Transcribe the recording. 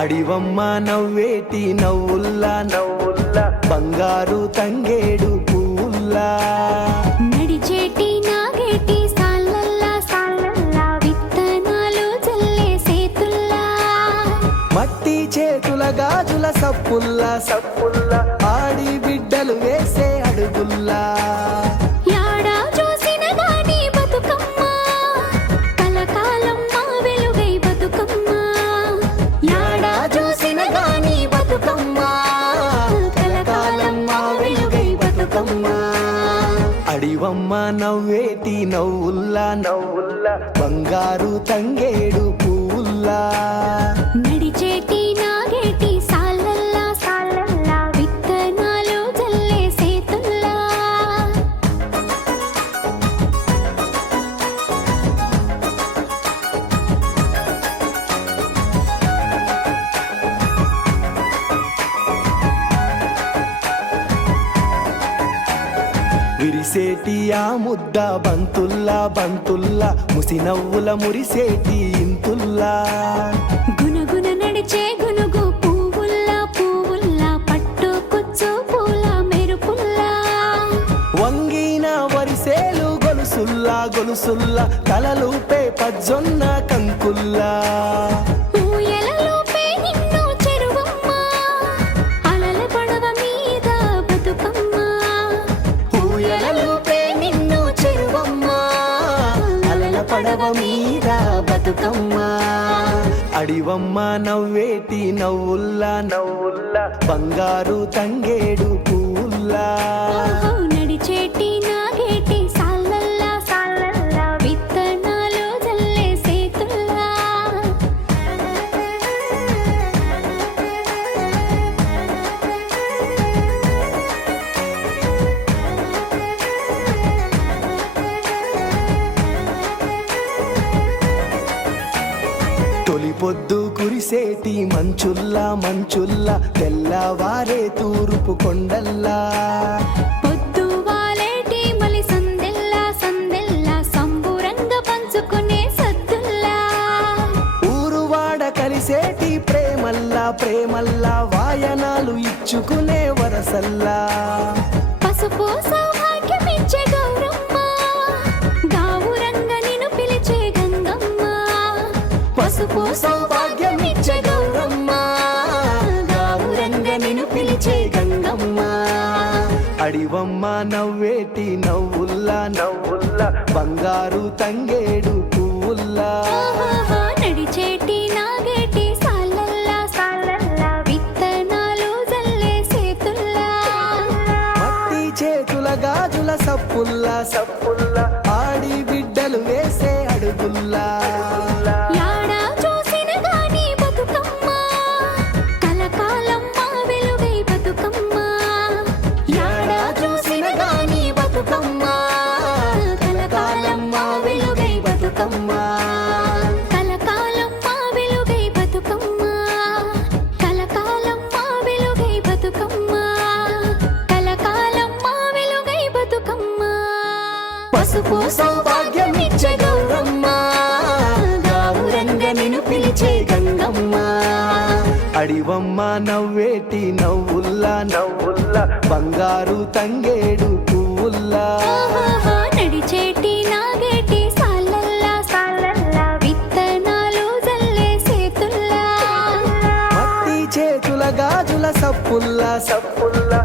అడివమ్మ నవ్వేటి నవ్వుల్లా నవ్వుల్లా బంగారు తంగేడు పూల్లా నడిచేటి నాగేటి సాల్లల్లా సాల్లల్లా విత్తనాలు జల్లే సేతుల్లా మట్టి చేతుల గాజుల సప్పుల్లా సప్పుల్లా ఆడి బిడ్డలు వేసే అడుగుల్లా యాడా చూసిన గాని బతుకమ్మ కలకాలం మా వెలుగై బతుకమ్మ యాడా చూసిన గాని బతుకమ్మ కలకాలం మా వెలుగై బతుకమ్మ అడివమ్మ నవ్వేటి నవ్వుల్లా నవ్వుల్లా బంగారు తంగేడు పూల్లా నడిచేటి నాగేటి సాల్లల్లా సాల్లల్లా విత్తనాలు జల్లే సేతుల్లా విరిసేటి ఆ ముద్ద బంతుల్లా బంతుల్లా ముసినవ్వుల మురిసేటి ఇంతుల్లా గునగున నడిచే గునుగు పువ్వుల్లా పువ్వుల్లా పట్టు కుచ్చు పూల మెరుపుల్లా వంగిన వరిసేలు గొలుసుల్లా గొలుసుల్లా తలలూపే పజ్జొన్న కంకుల్లా ఊయలలోపే నిన్ను చెరువమ్మ అలల పడవ మీద బతుకమ్మ ఊయలలూపే నిన్ను చెరువమ్మ అలల పడవ మీద బతుకమ్మ అడివమ్మ నవ్వేటి నవ్వుల్లా నవ్వుల్లా బంగారు తంగేడు పూల్లా ఓహో నడిచేటి నాగేటి సాల్లల్లా సాల్లల్లా విత్తనాలు జల్లే సేతుల్లా తొలి పొద్దు కురిసేటి మంచుల్లా మంచుల్లా తెల్లవారే తూర్పు కొండల్లా పొద్దు వాలేటి మలి సందెల్లా సందెల్లా సంబురంగా పంచుకునే సద్దుల్లా ఊరువాడ కలిసేటి ప్రేమల్లా ప్రేమల్లా వాయనాలు ఇచ్చుకునే వరసల్లా పసుపు సౌభాగ్యమిచ్చే గౌరమ్మ గావురంగ నిన్ను పిలిచే గంగమ్మ పసుపు సౌభాగ్యమిచ్చే గౌరమ్మ గావురంగ నిన్ను పిలిచే గంగమ్మ అడివమ్మ నవ్వేటి నవ్వుల్లా నవ్వుల్లా బంగారు తంగేడు పువ్వుల్లా ఓహో నడిచేటి నాగేటి సాల్లల్లా సాల్లల్లా విత్తనాలు జల్లే సేతుల్లా మట్టి చేతుల గాజుల సప్పుల్లా సప్పుల్లా ఆడి బిడ్డలు వేసే అడుగుల్లా యాడా చూసిన గాని బతుకమ్మ కలకాలం మా వెలుగై బతుకమ్మ యాడా చూసిన గాని బతుకమ్మ కలకాలం మా వెలుగై బతుకమ్మ కలకాలం మా వెలుగై బతుకమ్మ కలకాలం మా వెలుగై బతుకమ్మ కలకాలం మా వెలుగై బతుకమ్మ పసుపు సౌభాగ్యమిచ్చే గౌరమ్మ గావురంగ నిన్ను పిలిచే గంగమ్మ అడివమ్మ నవ్వేటి నవ్వుల్లా నవ్వుల్లా బంగారు తంగేడు పువ్వుల్లా ఓహో నడిచేటి నాగేటి సాల్లల్లా సాల్లల్లా విత్తనాలు జల్లే సేతుల్లా మట్టి చేతుల గాజుల సప్పుల్లా సప్పుల్లా